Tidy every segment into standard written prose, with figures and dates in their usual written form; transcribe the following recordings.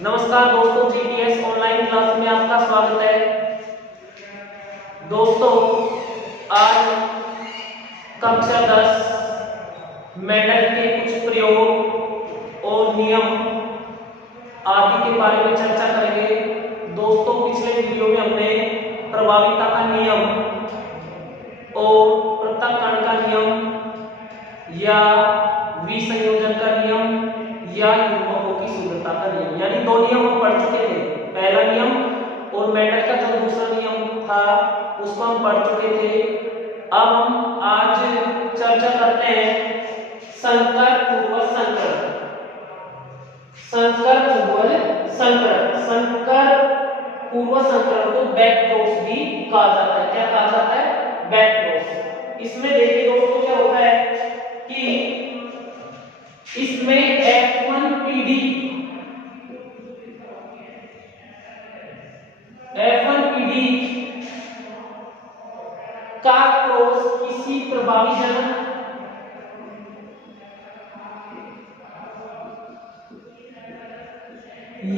नमस्कार दोस्तों, GTS online class में आपका स्वागत है। दोस्तों, आज कक्षा 10 मेंडल के कुछ प्रयोग और नियम आदि के बारे में चर्चा करेंगे। दोस्तों, पिछले वीडियो में हमने प्रभाविता का नियम और पृथक कण का नियम या विसंयोजन का नियम या युग्मकों की शुद्धता का नियम यानी दो नियम हम पढ़ चुके थे। पहला नियम और मेंडल का जो दूसरा नियम था उसको हम पढ़ चुके थे। अब हम आज चर्चा करते हैं संकर पूर्वज संकरण। संकर पूर्वज संकरण, संकर पूर्वज संकरण को बैकक्रॉस भी कहा जाता है। क्या कहा जाता है? बैकक्रॉस। इसमें देखिए दोस्तों, क्या होता है कि इसमें F1PD का क्रॉस किसी प्रभावी जनक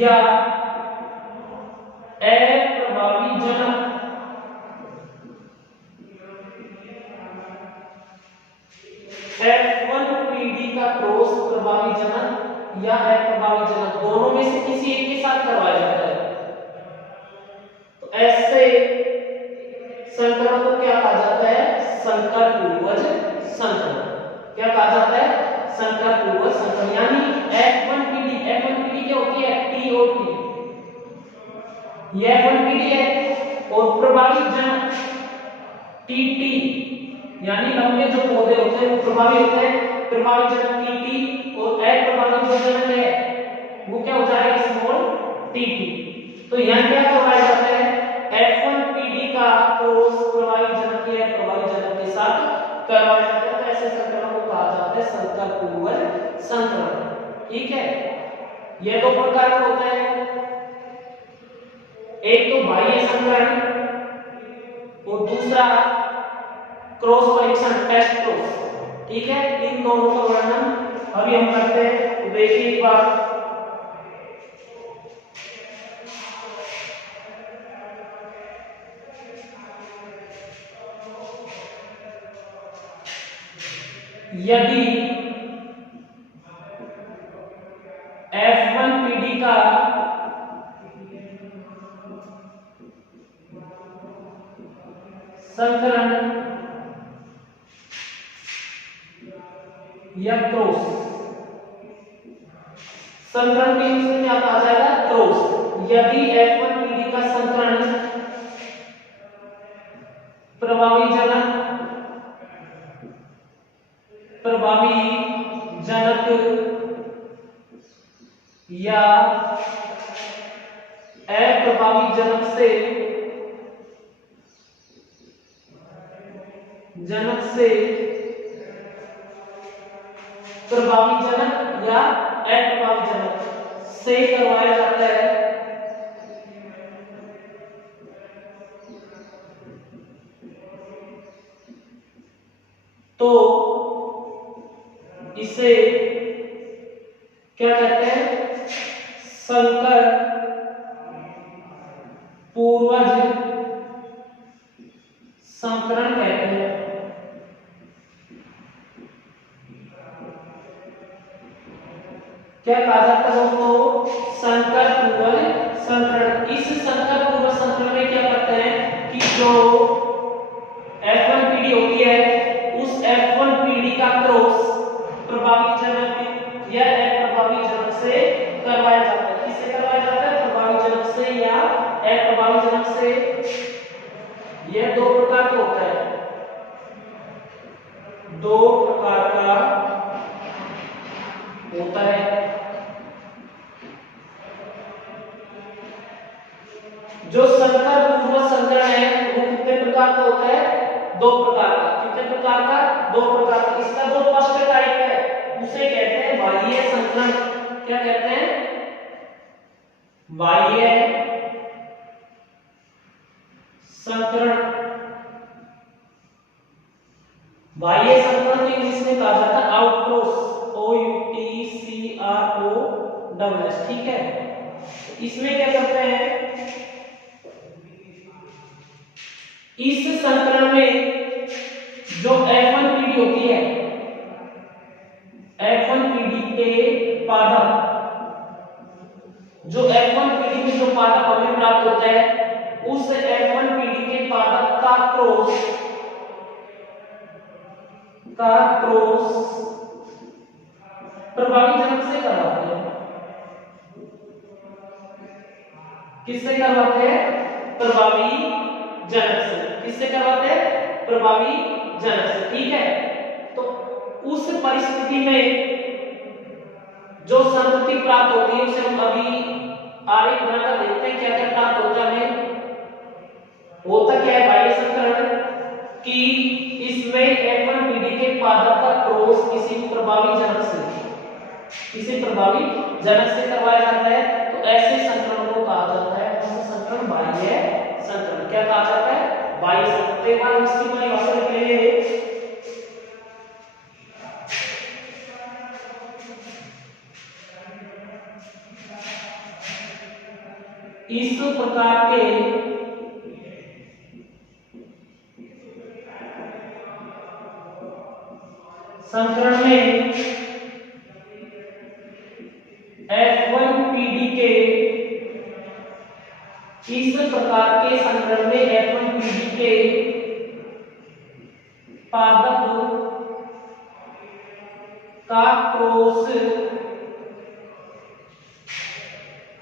या अप्रभावी जनक F1PD का क्रॉस प्रभावी जनक या अप्रभावी जनक दोनों में से किसी एक के साथ करवाया जाता है। तो ऐसे संकरण को क्या कहा जाता है? संकर पूर्वज संकरण। क्या कहा जाता है? संकर पूर्वज संकरण। यानी F1PD क्या होती है? T और T। ये F1PD है और प्रभावी जनक TT यानी लंबे जो पौधे होते हैं वो प्रभावी होते हैं। प्रभावी जनक TT और अप्रभावी जो जनक है वो क्या हो जाएगा? Small TT। तो यहाँ क्या करवाया जाता है? F1PD का क्रॉस प्रभावी जनक या प्रभावी जनक के साथ करवाया जाता है। तो ऐसे संकरण को कहा जाता है संकर पूर्वज संकरण। ठीक है, ये दो प्रकार के होते हैं, एक तो बाह्य संकरण और दूसरा क्रॉस परीक्षण, टेस्ट क्रॉस। ठीक है, इन दोनों का वर्णन अभी हम करते हैं। तो देखिए एक बार, यदि F1PD का संकरण या क्रॉस, संकरण के यूज में क्या कहा जाएगा? क्रॉस। यदि F1PD का संकरण प्रभावी जनक या अप्रभावी जनक से प्रभावी जनक या अप्रभावी जनक से करवाया जाता है तो इसे क्या कहते हैं? संकर पूर्वज संकरण कहते हैं। क्या कहा जाता है दोस्तों? संकर पूर्वज संकरण। इस संकर पूर्वज संकरण में क्या करते हैं कि जो F1PD होती है उस F1PD का क्रॉस प्रभावी जनक या अप्रभावी जनक से करवाया जाता है। किससे करवाया जाता है? प्रभावी जनक से या अप्रभावी जनक से। यह दो प्रकार का होता है, दो प्रकार का होता है। जो संकर पूर्वज संकरण है वो कितने प्रकार का होता है? दो प्रकार का। कितने प्रकार का? दो प्रकार का। इसका जो फर्स्ट टाइप है उसे कहते हैं बाह्य संकरण। क्या कहते हैं? बाह्य संकरण। बाह्य संकरण को इंग्लिश में कहा जाता है आउटक्रॉस, OUTCROSS। ठीक है, इसमें क्या करते हैं, इस संकरण में जो F1 पीढ़ी होती है, F1 पीढ़ी के पादप, जो F1 पीढ़ी में जो पादप हमें प्राप्त होता है, उस F1 पीढ़ी के पादप का क्रॉस प्रभावी जनक से करवाते हैं। किससे करवाते हैं? प्रभावी जनक से। किससे करवाते हैं? प्रभावी जनक से। ठीक है, तो उस परिस्थिति में जो संतति प्राप्त होती है उसे हम अभी आरेख बनाकर देखते हैं क्या क्या प्राप्त होता है। होता क्या है बाह्य संकरण कि इसमें F1 पीढ़ी के पादप का क्रॉस किसी प्रभावी जनक से करवाया जाता है, तो ऐसे संकरण को कहा जाता है संकरण बाह्य संकरण। क्या कहा जाता है? बाह्य संकरण। एक बार इसकी परिभाषा लिख लेंगे। इस प्रकार के संकरण में F1 पीढ़ी के इस प्रकार के संकरण में F1 पीढ़ी के पादप का क्रॉस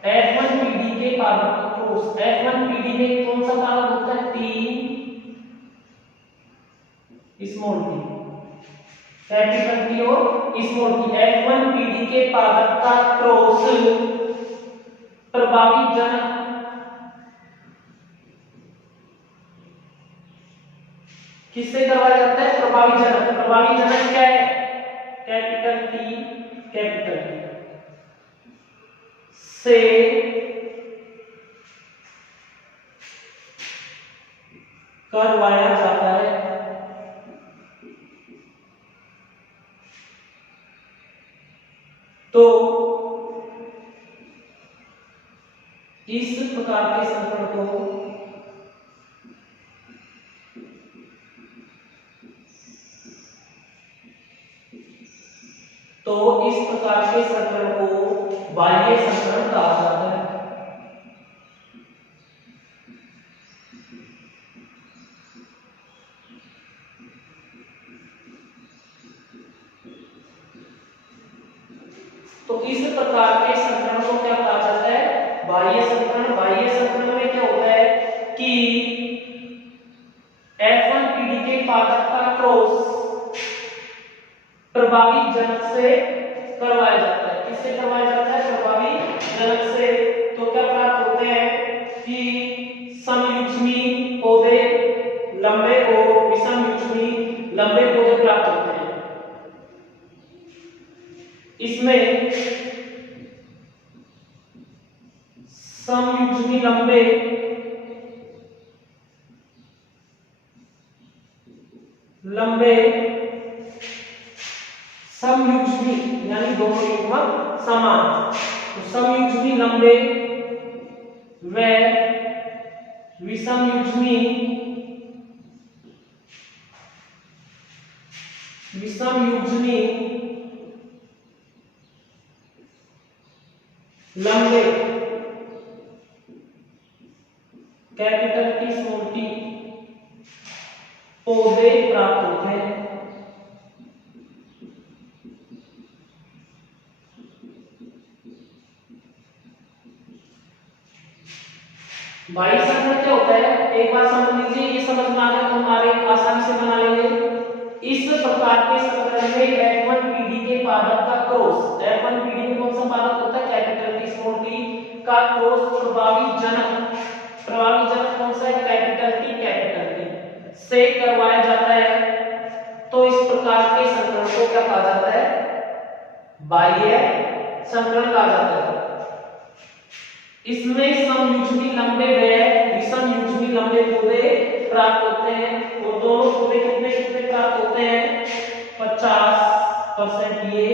F1 पीढ़ी के पादप का क्रॉस, F1 पीढ़ी में कौन सा पादप होता है? T small t, capital T और स्मॉल t। F1 पीढ़ी के पादप का क्रॉस प्रभावी जनक किससे करवाया जाता है? प्रभावी जनक। प्रभावी जनक क्या है? कैपिटल T से करवाया जाता है। तो इस प्रकार के संकरण को बाह्य संकरण कहा जाता है। तो इस प्रकार के संकरण को क्या कहा जाता है? बाह्य संकरण। बाह्य संकरण में क्या होता है कि F1 पीढ़ी के पादप का क्रॉस प्रभावी जनक से करवाया जाता है। किससे करवाया जाता है? प्रभावी जनक से। तो क्या प्राप्त होते हैं कि समयुग्मी पौधे लंबे और विषमयुग्मी लंबे पौधे प्राप्त होते हैं। इसमें समयुग्मी लंबे समयुग्मी यानी दोनों युग्मक समान, तो समयुग्मी लंबे व विषमयुग्मी लंबे कैपिटल T स्मॉल t पौधे प्राप्त होते हैं। बाह्य संकरण क्या होता है? एक बार समझ लीजिए, ये समझ में आ गया तो हमारे आसानी से बना लेंगे। इस प्रकार के संकरण में F1 पीढ़ी के पादप का क्रॉस, F1 पीढ़ी में कौन सा पादप होता है? कैपिटल T स्मॉल t का क्रॉस प्रभावी जनक कौन सा है? कैपिटल T से करवाया जाता है। तो इस प्रकार के संकरण को क्या कहा जाता है? बाह्य संकरण कहा जाता है। इसमें समयुग्मी लंबे व विषमयुग्मी लंबे पौधे प्राप्त होते हैं, और दोनों पौधे कितने प्राप्त होते हैं? 50% ये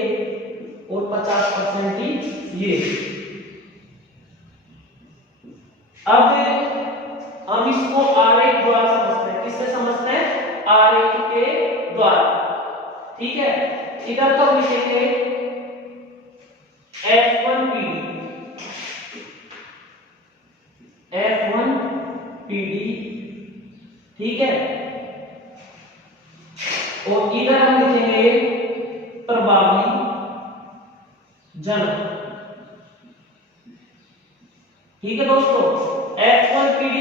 और 50% ये। अब हम इसको आरेख द्वारा समझते हैं। किससे समझते हैं? आरेख के द्वारा। ठीक है, इधर तो लिखेंगे F1PD, ठीक है, और इधर हम लिखेंगे प्रभावी जनक। ठीक है दोस्तों, F1PD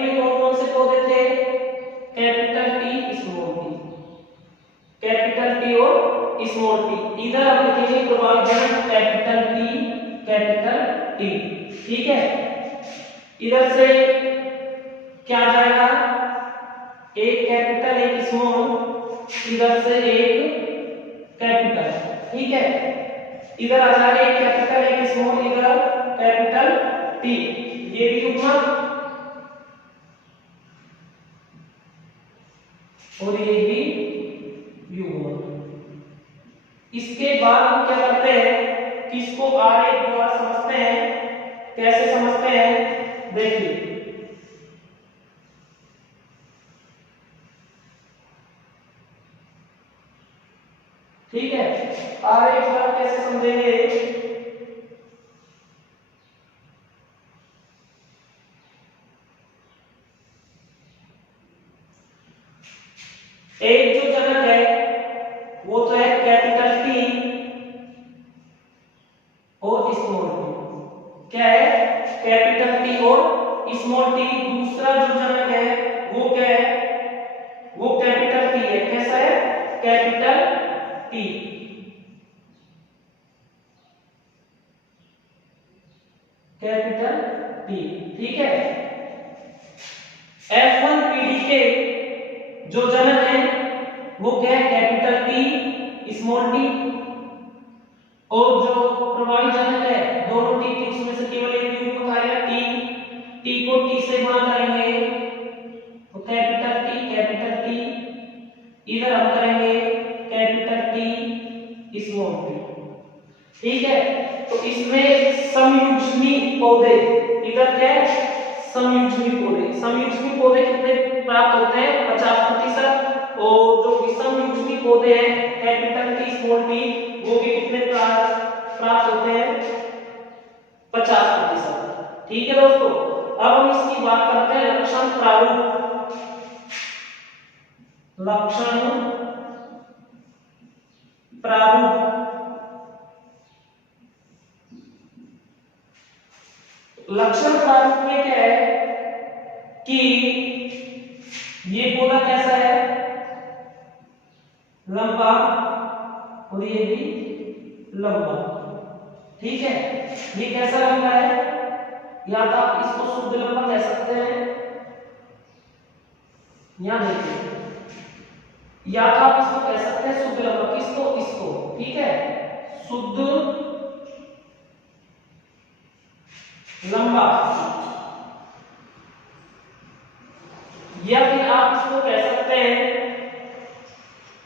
में कौन कौन से पौधे थे? Capital T, small T, capital T और स्मॉल टी। इधर हम लिखेंगे प्रभावी जनक कैपिटल टी, ठीक है। इधर से क्या आ जाएगा? एक कैपिटल एक स्मॉल, इधर से एक कैपिटल, ठीक है। इधर आ जाएगा एक कैपिटल एक स्मॉल, इधर कैपिटल टी, ये भी युग्मक और ये भी युग्मक। इसके बाद हम क्या करते हैं? किसको आरेख द्वारा समझते हैं। कैसे समझते हैं? देखिए, ठीक है, आरेख द्वारा कैसे समझेंगे? एक जो जनक है वो तो है कैपिटल टी और स्मॉल टी। क्या है? कैपिटल टी और स्मॉल टी। दूसरा जो जनक है वो क्या है? वो कैपिटल टी है। कैसा है? कैपिटल टी, कैपिटल टी, ठीक है। F1PD के जो जनक है वो क्या है? Capital T, small T. और जो प्रभावी जनक है दोनों टी की, उसमें से केवल एक युग्मक आएगा टी। टी को टी से गुणा करेंगे तो कैपिटल टी, इधर हम करेंगे कैपिटल टी स्मॉल टी, ठीक है। तो इसमें समयुग्मी पौधे, इधर क्या है? समयुग्मी पौधे। समयुग्मी पौधे कितने प्राप्त होते हैं? 50%। और जो विषम युग्मी पौधे हैं कैपिटल टी स्मॉल टी, वो भी कितने प्राप्त होते हैं? 50%। ठीक है दोस्तों, अब हम इसकी बात करते हैं लक्षण प्रारूप। लक्षण प्रारूप, लक्षण प्रारूप में क्या है कि ये पौधा कैसा है? लंबा, और ये भी लंबा, ठीक है। ये कैसा लंबा है? या तो आप इसको शुद्ध लंबा कह सकते हैं, यहां देखिए, या तो आप इसको कह सकते हैं शुद्ध लंबा। किसको? इसको, ठीक है, शुद्ध लंबा। या फिर आप इसको कह सकते हैं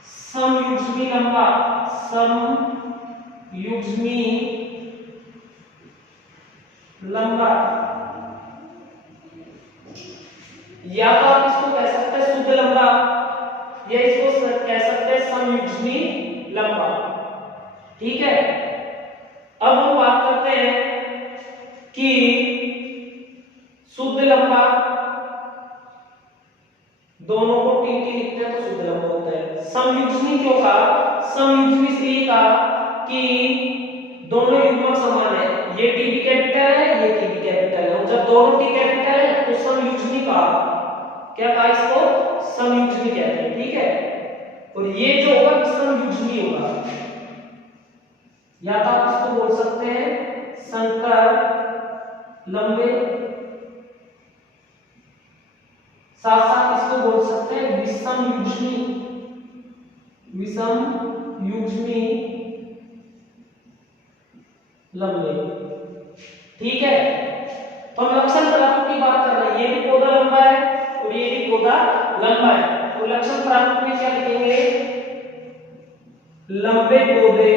समयुग्मी लंबा, समयुग्मी लंबा। या तो आप इसको कह सकते हैं शुद्ध लंबा, या इसको कह सकते हैं समयुग्मी लंबा, ठीक है। अब हम बात करते हैं कि शुद्ध लंबा, दोनों को टी लिखते हैं तो शुद्ध लंबा होता है। समयुग्मी क्यों कहा? समयुग्मी इसलिए कहा कि दोनों युग्मक समान है, ये टी भी कैपिटल है, ये टी भी कैपिटल है। और जब दोनों टी कैपिटल है तो समयुग्मी कहा। क्या कहा इसको? समयुग्मी कहते हैं, ठीक है। और ये जो होगा समयुग्मी होगा, या तो आप इसको बोल सकते हैं संकर लंबे, साथ साथ इसको बोल सकते हैं विषम युग्मी, विषम युग्मी लंबे, ठीक है। तो हम लक्षण प्रारूप की बात कर रहे हैं। ये भी पौधा लंबा है और ये भी पौधा लंबा है, तो लक्षण प्रारूप में क्या लिखेंगे? लंबे पौधे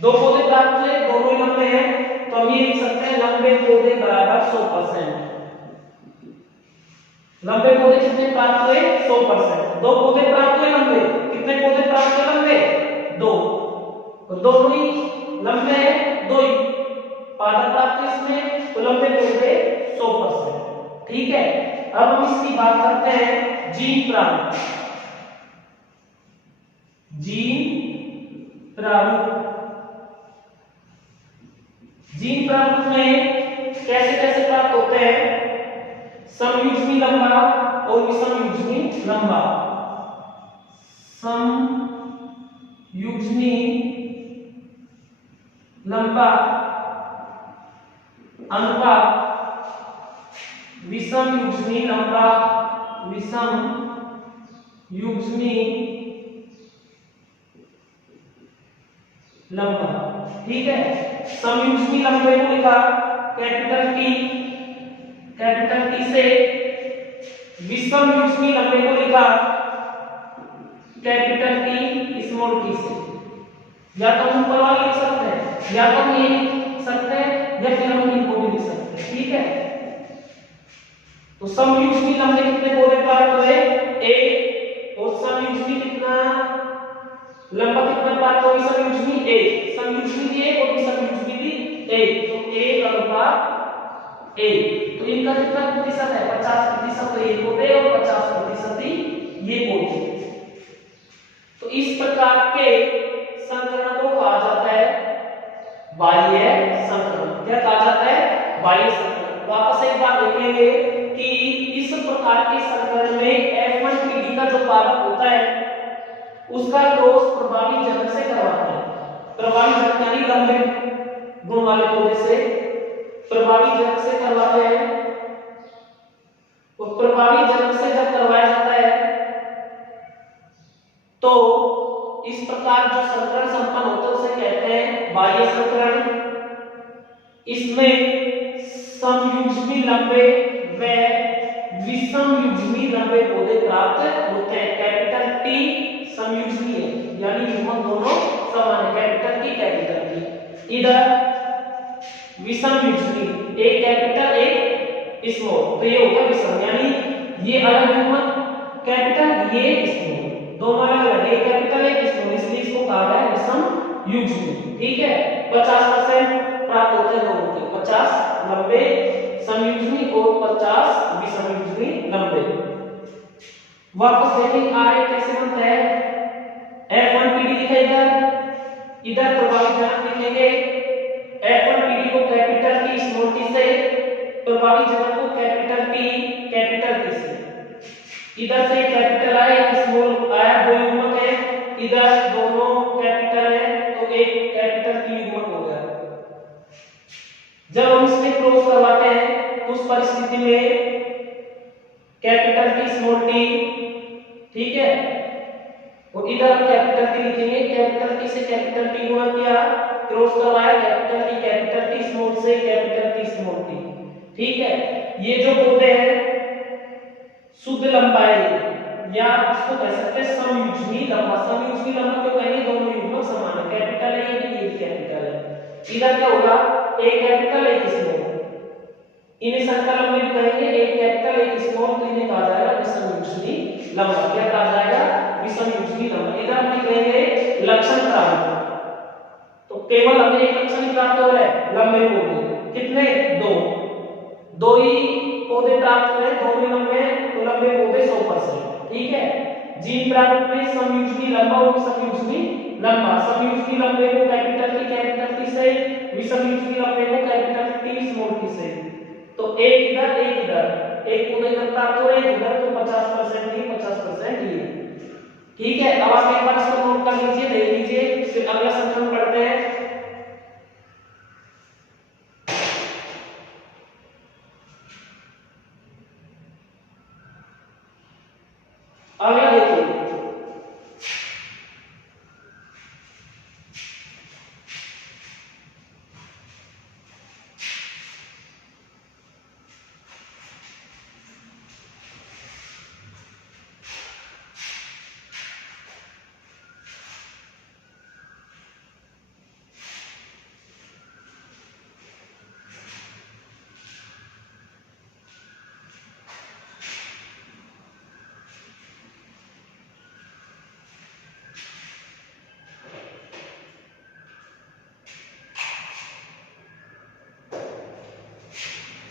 दो पौधे प्राप्त हुए, दोनों ही लंबे हैं, तो हम ये लिख सकते हैं लंबे पौधे बराबर 100%। लंबे पौधे कितने प्राप्त हुए? 100%। दो पौधे प्राप्त हुए लंबे, कितने पौधे प्राप्त हुए लंबे? दो, तो दोनों ही लंबे हैं, दो ही पादप प्राप्त हुए इसमें, तो लंबे पौधे 100%। ठीक है, अब हम इसकी बात करते हैं जीन प्रारूप। जीन प्रारूप, जीन प्रारूप में कैसे कैसे प्राप्त होते हैं? समयुग्मी लंबा और विषमयुग्मी लंबा। समयुग्मी लंबा अनुपात विषमयुग्मी लंबा, विषमयुग्मी लंबा। ठीक है, समयुग्मी लंबे को लिखा कैपिटल टी से, विषमयुग्मी लंबे को लिखा कैपिटल टी स्मॉल टी से। या तो हम ऊपर वाला लिख सकते हैं, या तो हम ये लिख सकते हैं, या फिर हम इनको भी लिख सकते हैं। ठीक है, तो समयुग्मी लंबे कितने पौधे प्राप्त हुए? एक, और समयुग्मी कितना लंबा कितना प्राप्त हुआ? समयुग्मी एक, समयुग्मी भी एक और विषमयुग्मी भी एक, तो 1:1। तो इनका कितना प्रतिशत है? 50% तो ये पौधे और 50% ही ये पौधे। तो इस प्रकार के संकरण को कहा जाता है बाह्य संकरण। क्या कहा जाता है? बाह्य संकरण। वापस एक बार देखेंगे कि इस प्रकार के संकरण में F1 पीढ़ी का जो पादप होता है उसका क्रॉस प्रभावी जनक से करवाते हैं। प्रभावी जनक यानी लंबे गुण वाले पौधे से प्रभावी जनक से करवाते हैं, और प्रभावी जनक से जब करवाया जाता है तो इस प्रकार जो संकरण संपन्न होता है उसे कहते हैं बाह्य संकरण। इसमें समयुग्मी लंबे व विषमयुग्मी लंबे पौधे प्राप्त होते हैं। कैपिटल टी समयुग्मी है, यानी युग्मक दोनों समान है, कैपिटल टी। इधर विषमयुग्मी, एक कैपिटल एक स्मॉल, तो ये होगा विषम, यानी ये अलग युग्मक कैपिटल, ये स्मॉल, दोनों अलग अलग, एक कैपिटल एक स्मॉल, इसलिए इसको कहा है विषमयुग्मी। ठीक है, 50% प्राप्त होते हैं दोनों के, 50 लंबे समयुग्मी और 50 विषमयुग्मी लंबे। वापस देखेंगे आगे कैसे बनता है। F1 पीढ़ी लिखा इधर प्रभावी जनक लिखेंगे। F1 पीढ़ी को कैपिटल टी स्मॉल टी से, प्रभावी जनक को कैपिटल टी से। इधर से कैपिटल आया, एक स्मॉल आया, दो युग्मक है, इधर दोनों कैपिटल है, तो एक कैपिटल टी युग्मक हो गया। जब हम इसमें क्रॉस करवाते हैं तो उस परिस्थिति में कैपिटल टी स्मॉल टी, ठीक है, और इधर हम कैपिटल टी लिखेंगे। कैपिटल टी से कैपिटल टी गुणा किया, क्रॉस करवाया, कैपिटल टी स्मॉल से कैपिटल टी स्मॉल टी। ठीक है, ये जो पौधे हैं शुद्ध लंबाई, या इसको कह सकते हैं समयुग्मी लंबा। समयुग्मी लंबा क्यों कहेंगे? दोनों युग्मक समान है, कैपिटल है ये भी कैपिटल है। इधर क्या होगा? एक कैपिटल एक स्मॉल, इन्हें संकलन में कहेंगे एक कैपिटल एक स्मॉल, तो इन्हें कहा जाएगा विषमयुग्मी लंबा। क्या कहा जाएगा? विषमयुग्मी लंबा। इधर हम लिखेंगे लक्षण प्रारूप, तो केवल हमें एक लक्षण ही प्राप्त हो रहा है, लंबे पौधे कितने? दो ही पौधे प्राप्त हुए, दोनों लंबे, तो लंबे पौधे 100%। ठीक है, जीन प्रारूप में समयुग्मी लंबा और विषमयुग्मी लंबा। समयुग्मी लंबे को कैपिटल टी से, विषमयुग्मी लंबे को कैपिटल टी स्मॉल टी से। तो एक इधर एक पौधे इधर प्राप्त हो रहे हैं, इधर तो 50% ही 50% ही। ठीक है, अब आप एक बार इसको नोट कर लीजिए, देख लीजिए, फिर अगला संकलन पढ़ते हैं। अगला देखिए,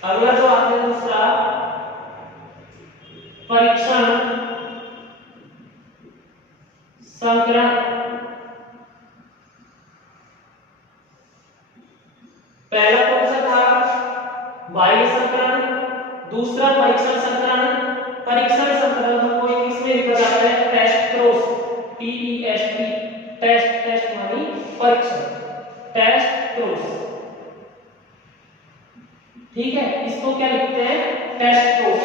अगला जो आता है दूसरा परीक्षण संकरण। पहला कौन सा था? बाह्य संकरण। दूसरा परीक्षण संकरण। परीक्षण संकरण में कोई इसमें लिखा जाता है test cross, TEST, test, test मानी परीक्षण, टेस्ट क्रॉस। ठीक है, इसको क्या लिखते हैं? Test cross.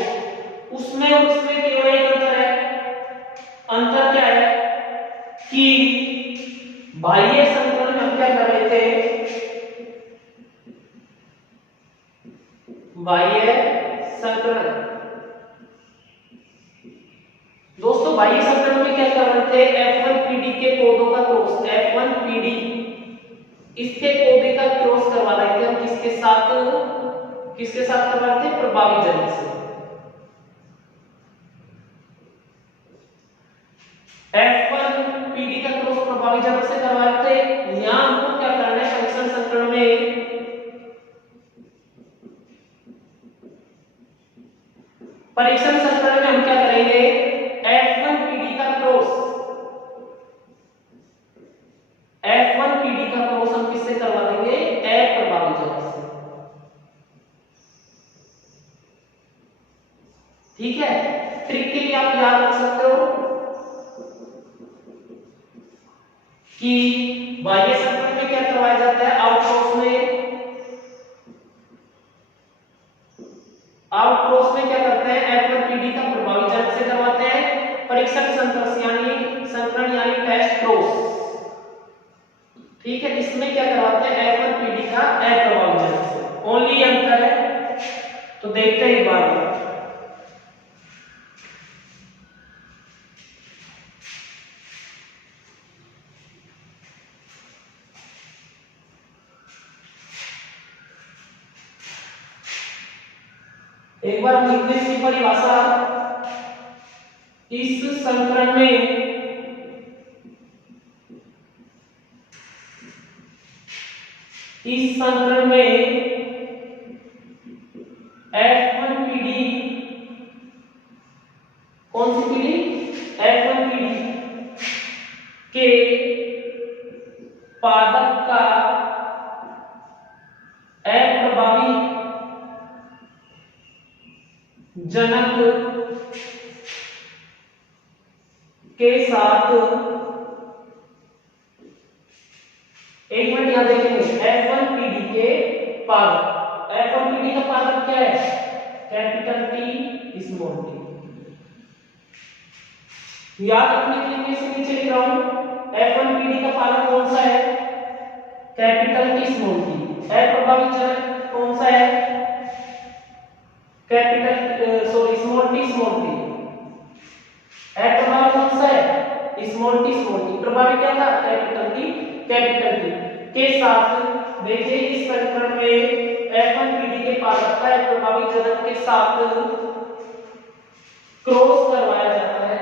उसमें और इसमें केवल एक अंतर है। अंतर क्या है कि बाह्य संकरण में हम क्या कर रहे थे? बाह्य संकरण, दोस्तों बाह्य संकरण में क्या कर रहे थे? F1PD के पौधों का क्रॉस, F1PD इसके पौधे का क्रॉस करवा रहे थे हम किसके साथ? किसके साथ करवा रहे थे? प्रभावी जनक से। F1PD का क्रॉस प्रभावी जनक से करवा रहे थे। यहां हमको क्या करना है? परीक्षण संकरण में परीक्षण संकरण में हम क्या करेंगे? F1PD का क्रॉस, F1PD का क्रॉस हम किससे करवा देंगे? अप्रभावी जनक से। ठीक है, ट्रिक के लिए आप याद रख सकते हो कि बाह्य संकरण में क्या करवाया जाता है? आउटक्रॉस में, आउटक्रॉस में क्या करते हैं? F1PD का प्रभावी जनक से करवाते हैं। परीक्षण संकरण यानी टेस्ट क्रॉस, ठीक है, इसमें क्या करवाते हैं? F1PD का अप्रभावी जनक से। ओनली अंतर है, तो देखते हैं एक बार। एक बार हम लिखते हैं इसकी परिभाषा। इस संकरण में F1PD, कौन सी पीढ़ी? F1PD के पादप का अप्रभावी जनक के साथ, एक मिनट यहां देखेंगे, F1PD के पादप, F1PD का पादप क्या है? Capital T small t। याद रखने के लिए इसे नीचे लिख रहा हूं। F1PD का पादप कौन सा है? Capital T small t। अप्रभावी जनक कौन सा है? Capital small t small t। अप्रभावी कौन सा है? Small t small t। प्रभावी क्या था? कैपिटल T के साथ। देखिए इस संकरण में F1PD के पादप का प्रभावी जनक के साथ क्रॉस करवाया जाता है।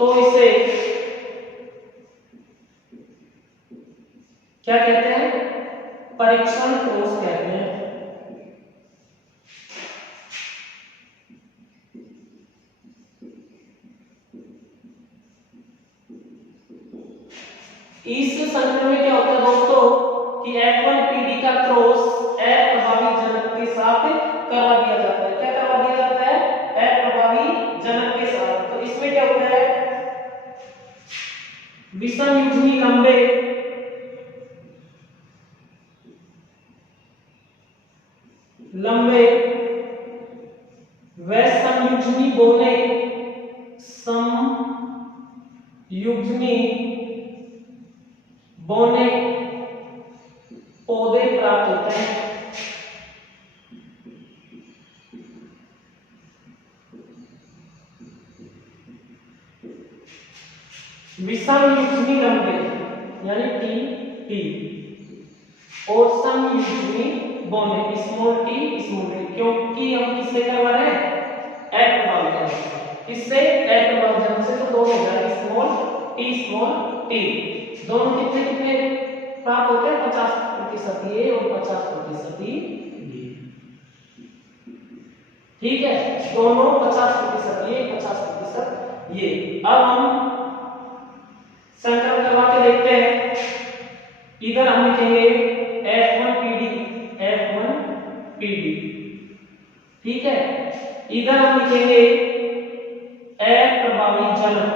तो इसे क्या कहते हैं? परीक्षण क्रॉस कहते हैं। इस संकरण में क्या होता है दोस्तों कि F1PD का क्रॉस अप्रभावी जनक के साथ करवा दिया जाता है। क्या करवा दिया जाता है? अप्रभावी जनक के साथ। तो इसमें क्या होता है? विषम युग्मी लंबे लंबे व समयुग्मी बोने, समयुग्मी बोने पौधे प्राप्त होते हैं। विषमयुग्मी लंबे यानी टी और समयुग्मी बोने स्मॉल टी, क्योंकि हम किससे करवा रहे हैं? अप्रभावी जनक। किससे? ए प्रभावी जनक से। तो दोनों हो जाएगा स्मॉल टी। दोनों कितने कितने प्राप्त होते हैं? 50% ये और 50% ये। ठीक है, दोनों 50% ये 50% ये। अब हम संकलन करवा के देखते हैं। इधर हम लिखेंगे F1PD, ठीक है। इधर हम लिखेंगे अप्रभावी जनक,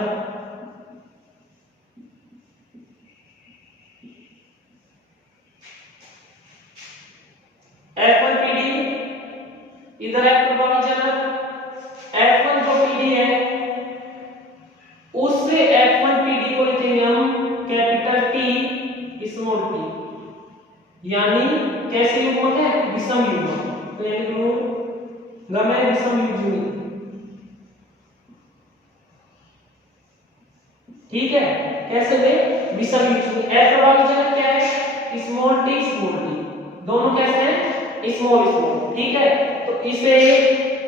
F1PD, इधर अप्रभावी जनक। F1 जो PD है उससे F1PD को लिखेंगे हम कैपिटल T स्मॉल t, यानी कैसे युग्मक है? विषम युग्मक। तो ये लिखूंगा मैं विषम युग्मी, ठीक है। कैसे दे? विषम युग्मी। अप्रभावी जनक क्या है? स्मॉल t, दोनों कैसे हैं? स्मॉल, ठीक है। तो इसे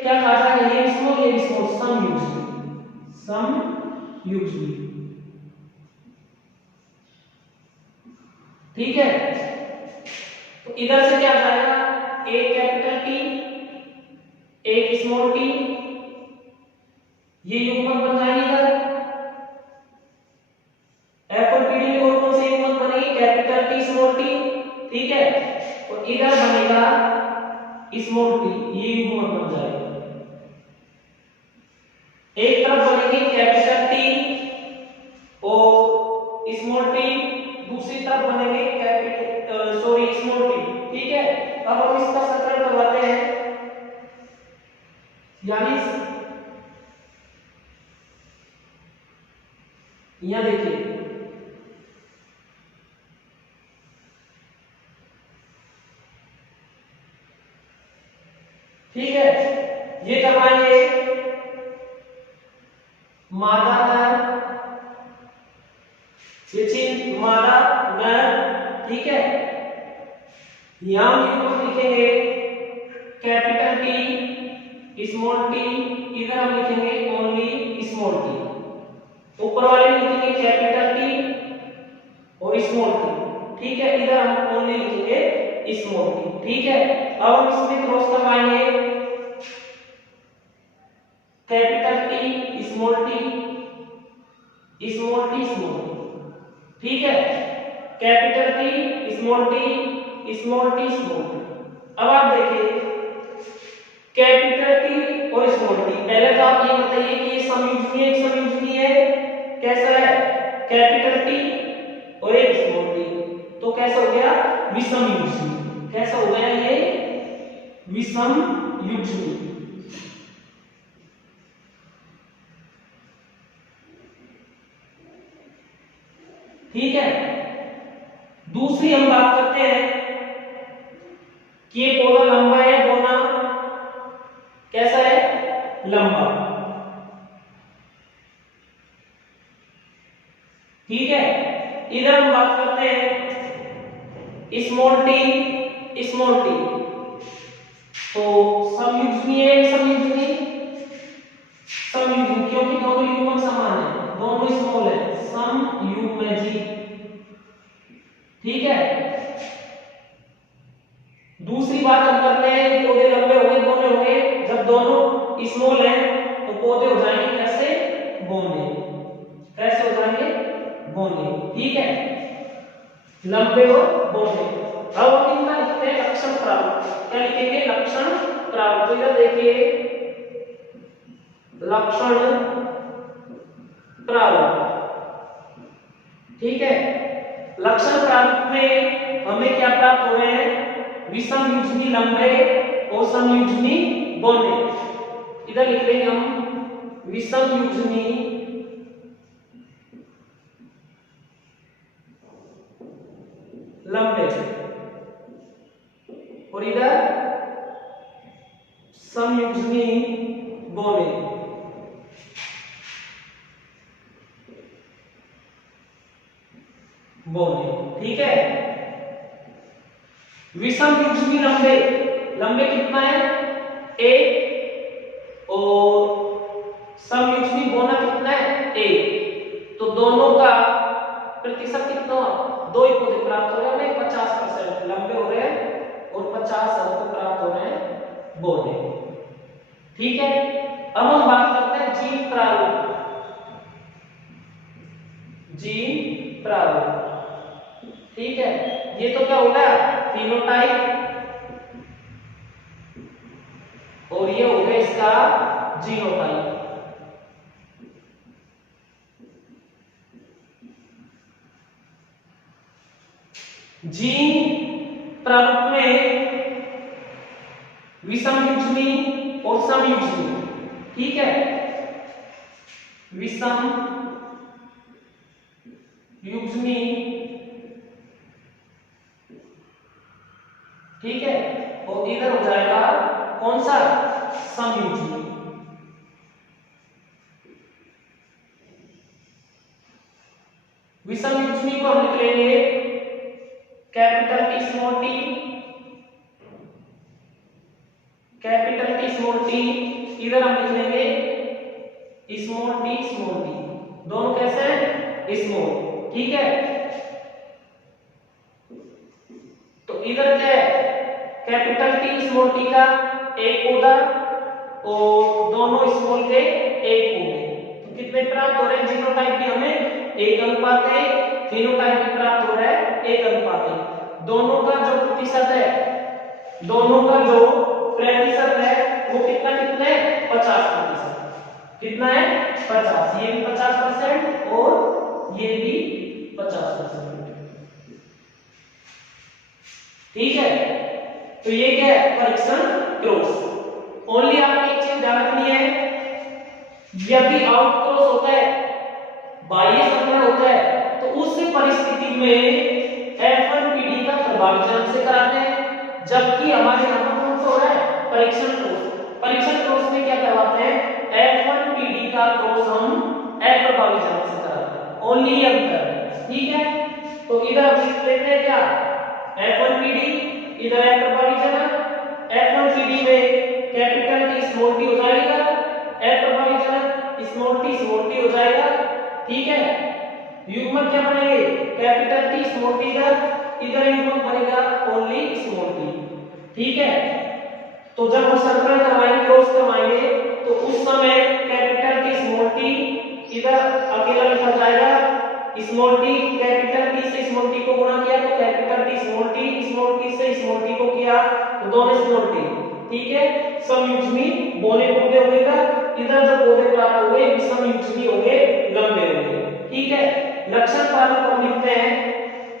क्या कहा जाएगा? ये स्मॉल ये स्मॉल, समयुग्मी, ठीक है। तो इधर से क्या आ जाएगा? एक कैपिटल टी, एक स्मॉल टी, ये युग्मक बन जाएंगे। इधर F1PD में और कौन से युग्मक बनेगी? कैपिटल टी स्मॉल टी, ठीक है। और इधर बनेगा स्मॉल टी, ये युग्मक बन जाएगा। एक तरफ बनेगी कैपिटल टी और स्मॉल टी, दूसरी तरफ बनेंगे स्मॉल टी, ठीक है। अब हम इसका संकलन करवाते हैं, यानी यहां देखिए ठीक है। ये करवाएंगे मादा नर, ये चिन्ह मादा नर, ठीक है। यहां युग्मक लिखेंगे कैपिटल टी स्मॉल टी, इधर हम लिखेंगे ओनली स्मॉल टी। ऊपर वाले में लिखेंगे कैपिटल टी और स्मॉल टी, ठीक है। इधर हम ओनली लिखेंगे स्मॉल टी, ठीक है। अब हम इसमें क्रॉस करवाएंगे capital T small T small T small, ठीक है। Capital T small T small T small. अब आप देखिए कैपिटल टी और स्मॉल टी, पहले तो आप ये बताइए कि ये समयुग्मी एक समयुग्मी है, कैसा है? कैपिटल टी और एक स्मॉल टी, तो कैसा हो गया? विषम युग्मी। कैसा हो गया ये? विषम युग्मी, ठीक है। दूसरी हम बात करते हैं कि ये पौधा लंबा है, बोना कैसा है? लंबा, ठीक है। इधर हम बात करते हैं स्मॉल टी, तो समयुग्मी है, समयुग्मी क्योंकि दोनों युग्मक समान है, दोनों स्मॉल है, समयुग्मी, ठीक है। दूसरी बात हम करते हैं पौधे लंबे हो गए, बोने हो गए। जब दोनों स्मॉल हैं तो पौधे हो जाएंगे कैसे? बोने। कैसे हो जाएंगे? बोने, ठीक है। लंबे और बोने। अब हम इनका लिखते हैं लक्षण प्रारूप। क्या लिखेंगे? लक्षण प्रारूप। तो इधर देखिए लक्षण प्रारूप, ठीक है। लक्षण प्रारूप में हमें क्या प्राप्त हो रहे हैं? विषम युग्मी लंबे और समयुग्मी बोने। इधर लिख देंगे हम विषम युग्मी लंबे और इधर समयुग्मी बोने, ठीक है। विषम युग्मी लंबे, लंबे कितना है? 1 और समयुग्मी प्राप्त हो रहे हैं 50% लंबे हो रहे हैं और 50 अंक प्राप्त हो रहे हैं बौने। ठीक है, अब हम बात करते हैं जीन प्रारूप। जीन प्रारूप, ठीक है, ये तो क्या हो गया फिनोटाइप और ये हो गया इसका जीनोटाइप। जीन प्रारूप में विषम युग्मी और समयुग्मी, ठीक है, विषम युग्मी, ठीक है, और इधर हो जाएगा कौन सा समयुग्मी। विषम युग्मी को हम लिख लेंगे capital T small T, capital T small T, इधर हम लिख लेंगे स्मॉल टी, दोनों कैसे हैं स्मॉल, ठीक है। तो इधर क्या है कैपिटल टी स्मॉल टी का एक पौधा और दोनों स्मॉल के एक पौधे, तो कितने प्राप्त हो रहे हैं जीनोटाइप भी हमें 1:1, फिनोटाइप भी प्राप्त हो रहा है 1:1। दोनों का जो प्रतिशत है, दोनों का जो प्रतिशत है वो कितना कितना है 50%, कितना है 50, ये भी 50% और ये भी 50%, ठीक है। तो ये क्या है परीक्षण क्रॉस। ओनली आपको एक चीज ध्यान रखनी है, यदि आउट क्रॉस होता है, बाह्य संकरण होता है, तो उस परिस्थिति में F1PD का प्रभावी जनन से कराते हैं, जबकि हमारे यहाँ पर कौन सा हो रहा है परीक्षण क्रॉस। परीक्षण क्रॉस में क्या करवाते हैं F1PD का क्रॉस हम अप्रभावी जनन से कराते हैं, ओनली अंतर, ठीक है। तो इधर हम लिख लेते हैं क्या F1PD, इधर अप्रभावी जनन, F1PD में कैपिटल टी स्मॉल टी हो जाएगा, अप्रभावी जनन स्मॉल टी हो जाएगा, ठीक है। युग्मक क्या बनेंगे कैपिटल टी स्मॉल टी, इधर युग्मक बनेगा ओनली स्मॉल टी, ठीक है। तो जब हम संकरण करवाएंगे क्रॉस करवाएंगे तो उस समय कैपिटल टी स्मॉल टी इधर अकेला लिखा जाएगा, स्मॉल टी कैपिटल टी से स्मॉल टी को गुणा किया तो कैपिटल टी स्मॉल टी से स्मॉल टी को किया तो दोनों स्मॉल टी, ठीक है। समयुग्मी बोले पौधे हो गए, इधर जो पौधे प्राप्त हो गए विषम युग्मी हो गए, लंबे हो गए, ठीक है। लक्षण प्रारूप हम लिखते हैं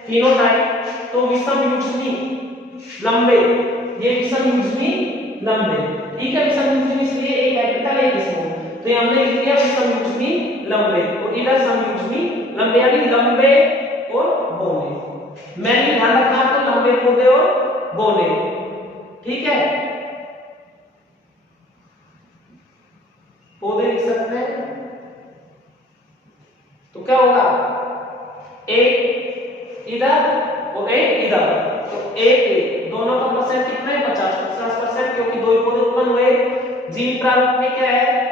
फिनोटाइप, तो विषम युग्मी लंबे, ये विषम युग्मी लंबे, ठीक है। विषम युग्मी इसलिए एक कैपिटल एक स्मॉल, तो ये हमने लिख दिया विषम युग्मी लंबे और इधर समयुग्मी लंबे, यानी लंबे और बौने। मैंने ध्यान रखना आपको लंबे पौधे और बौने, ठीक है। पौधे लिख सकते हैं तो क्या होगा एक इधर और एक इधर, तो एक दोनों का परसेंट कितना है 50%, क्योंकि दो ही पौधे उत्पन्न हुए। जीन प्रारूप में क्या है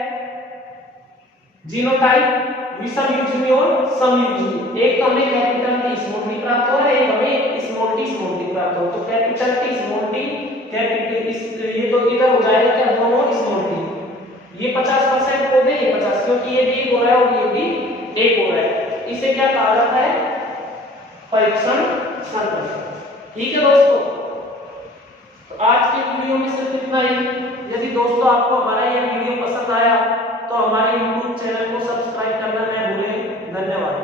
जीनोटाइप विषम युग्मी और समयुग्मी, एक तो हमें कैपिटल टी स्मॉल टी प्राप्त हो रहा है, एक हमें स्मॉल टी प्राप्त हो, तो capital T small T capital ये तो इधर हो जाएगा क्या दोनों स्मॉल टी, ये 50% पौधे ये 50, क्योंकि ये भी एक हो रहा है और ये भी एक हो रहा है, इसे क्या कहा जाता है परीक्षण संकरण, ठीक है दोस्तों। तो आज के वीडियो में सिर्फ इतना ही। यदि दोस्तों आपको हमारा ये वीडियो पसंद आया तो हमारे YouTube चैनल को सब्सक्राइब करना न भूलें। धन्यवाद।